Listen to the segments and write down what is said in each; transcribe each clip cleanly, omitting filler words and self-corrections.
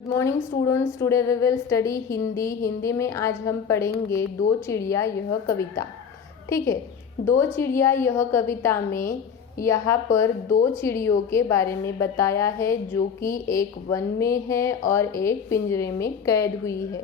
Good morning students, today we will study Hindi में आज हम पढ़ेंगे दो चिड़िया यह कविता। ठीक है, दो चिड़िया यह कविता में यहाँ पर दो चिड़ियों के बारे में बताया है जो कि एक वन में है और एक पिंजरे में कैद हुई है।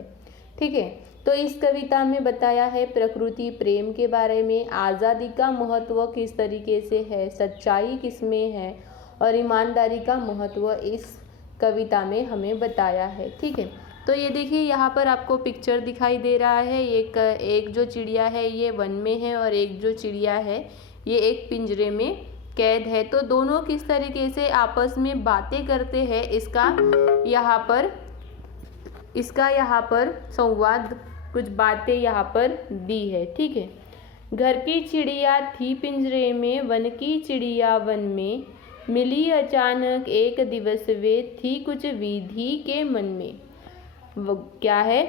ठीक है, तो इस कविता में बताया है प्रकृति प्रेम के बारे में, आज़ादी का महत्व किस तरीके से है, सच्चाई किस में है और ईमानदारी का महत्व इस कविता में हमें बताया है। ठीक है, तो ये देखिए यहाँ पर आपको पिक्चर दिखाई दे रहा है। एक जो चिड़िया है ये वन में है और एक जो चिड़िया है ये एक पिंजरे में कैद है। तो दोनों किस तरीके से आपस में बातें करते हैं इसका यहाँ पर संवाद कुछ बातें यहाँ पर दी है। ठीक है, घर की चिड़िया थी पिंजरे में, वन की चिड़िया वन में, मिली अचानक एक दिवस वे, थी कुछ विधि के मन में। वो क्या है,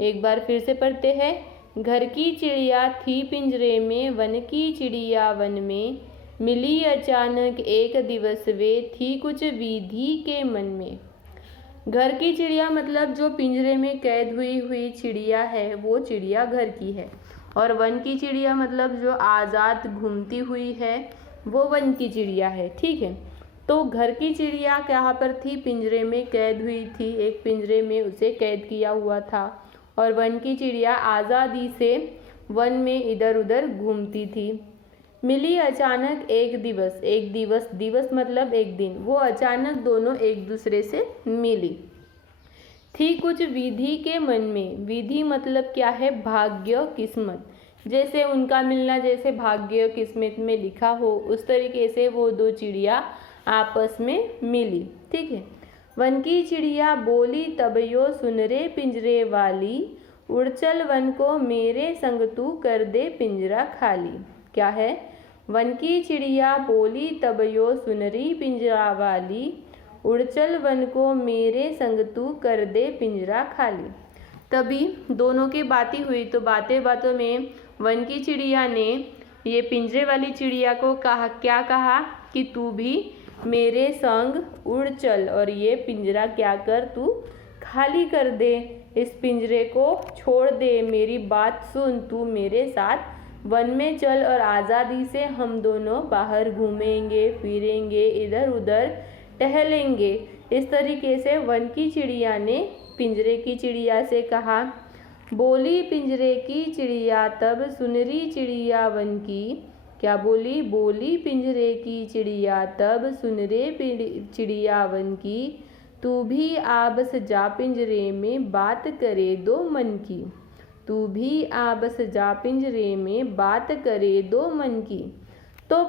एक बार फिर से पढ़ते हैं। घर की चिड़िया थी पिंजरे में, वन की चिड़िया वन में, मिली अचानक एक दिवस वे, थी कुछ विधि के मन में। घर की चिड़िया मतलब जो पिंजरे में कैद हुई चिड़िया है वो चिड़िया घर की है, और वन की चिड़िया मतलब जो आज़ाद घूमती हुई है वो वन की चिड़िया है। ठीक है, तो घर की चिड़िया कहाँ पर थी, पिंजरे में कैद हुई थी, एक पिंजरे में उसे कैद किया हुआ था, और वन की चिड़िया आज़ादी से वन में इधर उधर घूमती थी। मिली अचानक एक दिवस मतलब एक दिन, वो अचानक दोनों एक दूसरे से मिली। थी कुछ विधि के मन में, विधि मतलब क्या है, भाग्य किस्मत, जैसे उनका मिलना जैसे भाग्य किस्मत में लिखा हो उस तरीके से वो दो चिड़िया आपस में मिली। ठीक है, वन की चिड़िया बोली तब यो सुन रे पिंजरे वाली, उड़ चल वन को मेरे संग तू कर दे पिंजरा खाली। क्या है, वन की चिड़िया बोली तब यो सुन री पिंजरा वाली, उड़ चल वन को मेरे संग तू कर दे पिंजरा खाली। तभी दोनों की बातें हुई, तो बातों में वन की चिड़िया ने ये पिंजरे वाली चिड़िया को क्या कहा कि तू भी मेरे संग उड़ चल और ये पिंजरा क्या कर, तू खाली कर दे, इस पिंजरे को छोड़ दे, मेरी बात सुन, तू मेरे साथ वन में चल और आज़ादी से हम दोनों बाहर घूमेंगे फिरेंगे इधर उधर टहलेंगे। इस तरीके से वन की चिड़िया ने पिंजरे की चिड़िया से कहा। बोली पिंजरे की चिड़िया तब सुनरी चिड़िया वन की, क्या बोली, बोली पिंजरे की चिड़िया तब सुनरे चिड़िया वन की, तू भी आ बस जा पिंजरे में बात करे दो मन की, तू भी आ बस जा पिंजरे में बात करे दो मन की। तो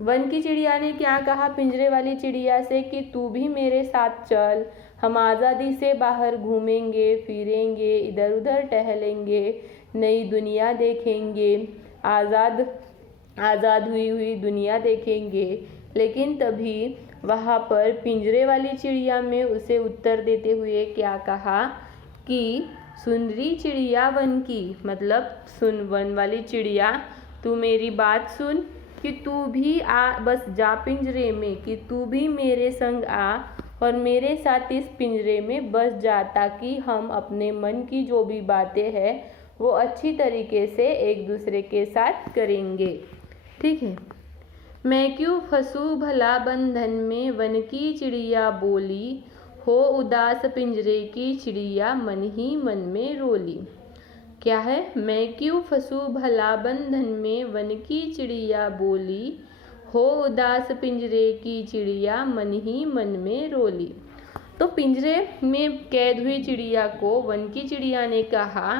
वन की चिड़िया ने क्या कहा पिंजरे वाली चिड़िया से कि तू भी मेरे साथ चल, हम आज़ादी से बाहर घूमेंगे फिरेंगे इधर उधर टहलेंगे, नई दुनिया देखेंगे, आज़ाद हुई दुनिया देखेंगे। लेकिन तभी वहाँ पर पिंजरे वाली चिड़िया में उसे उत्तर देते हुए क्या कहा कि सुनरी चिड़िया वन की, मतलब सुन वन वाली चिड़िया तू मेरी बात सुन कि तू भी आ बस जा पिंजरे में, कि तू भी मेरे संग आ और मेरे साथ इस पिंजरे में बस जा, ताकि हम अपने मन की जो भी बातें हैं वो अच्छी तरीके से एक दूसरे के साथ करेंगे। ठीक है, मैं क्यों फंसूं भला बंधन में, वन की चिड़िया बोली, हो उदास पिंजरे की चिड़िया मन ही मन में रोली। क्या है, मैं क्यों फंसूं भला बंधन में, वन की चिड़िया बोली, हो उदास पिंजरे की चिड़िया मन ही मन में रोली। तो पिंजरे में कैद हुई चिड़िया को वन की चिड़िया ने कहा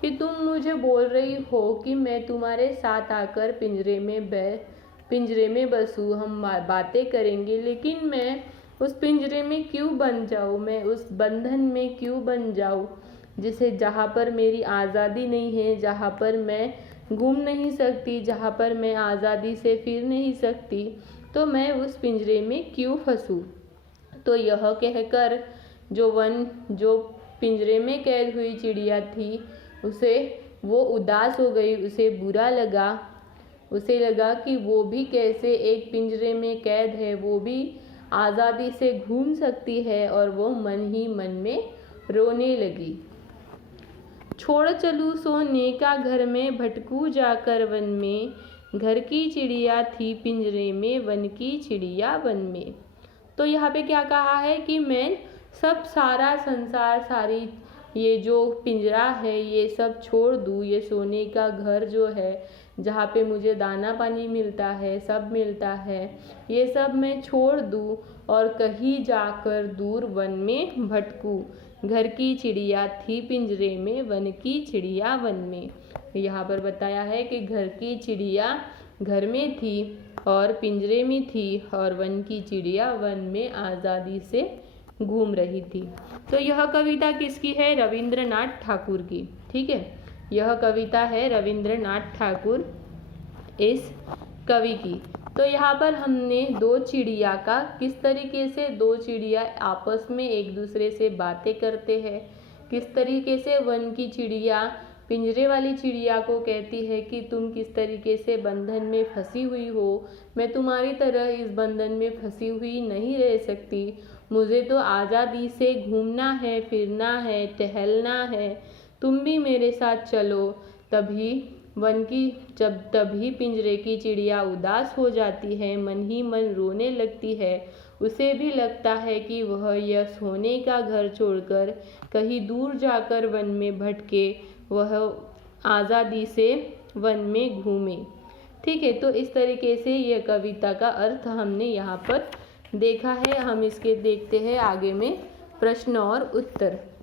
कि तुम मुझे बोल रही हो कि मैं तुम्हारे साथ आकर पिंजरे में बसूँ, हम बातें करेंगे, लेकिन मैं उस पिंजरे में क्यों बन जाऊँ, मैं उस बंधन में क्यों बन जाऊँ जिसे जहाँ पर मेरी आज़ादी नहीं है, जहाँ पर मैं घूम नहीं सकती, जहाँ पर मैं आज़ादी से फिर नहीं सकती, तो मैं उस पिंजरे में क्यों फंसूँ। तो यह कहकर जो पिंजरे में कैद हुई चिड़िया थी वो उदास हो गई, उसे बुरा लगा, उसे लगा कि वो भी कैसे एक पिंजरे में कैद है, वो भी आज़ादी से घूम सकती है और वो मन ही मन में रोने लगी। छोड़ चलूँ सोने का घर में, भटकूँ जाकर वन में, घर की चिड़िया थी पिंजरे में, वन की चिड़िया वन में। तो यहाँ पे क्या कहा है कि मैं सब सारा संसार, सारी ये जो पिंजरा है ये सब छोड़ दूँ, ये सोने का घर जो है जहाँ पे मुझे दाना पानी मिलता है, सब मिलता है, ये सब मैं छोड़ दूँ और कहीं जाकर दूर वन में भटकूँ। घर की चिड़िया थी पिंजरे में, वन की चिड़िया वन में। यहाँ पर बताया है कि घर की चिड़िया घर में थी और पिंजरे में थी और वन की चिड़िया वन में आज़ादी से घूम रही थी। तो यह कविता किसकी है? रविंद्रनाथ ठाकुर की। ठीक है, यह कविता है रविंद्रनाथ ठाकुर इस कवि की। तो यहाँ पर हमने दो चिड़िया का किस तरीके से दो चिड़िया आपस में एक दूसरे से बातें करते हैं, किस तरीके से वन की चिड़िया पिंजरे वाली चिड़िया को कहती है कि तुम किस तरीके से बंधन में फंसी हुई हो, मैं तुम्हारी तरह इस बंधन में फंसी हुई नहीं रह सकती, मुझे तो आज़ादी से घूमना है, फिरना है, टहलना है, तुम भी मेरे साथ चलो। तभी पिंजरे की चिड़िया उदास हो जाती है, मन ही मन रोने लगती है। उसे भी लगता है कि वह यह सोने का घर छोड़कर कहीं दूर जाकर वन में भटके, वह आज़ादी से वन में घूमे। ठीक है, तो इस तरीके से यह कविता का अर्थ हमने यहाँ पर देखा है। हम इसके देखते हैं आगे में प्रश्न और उत्तर।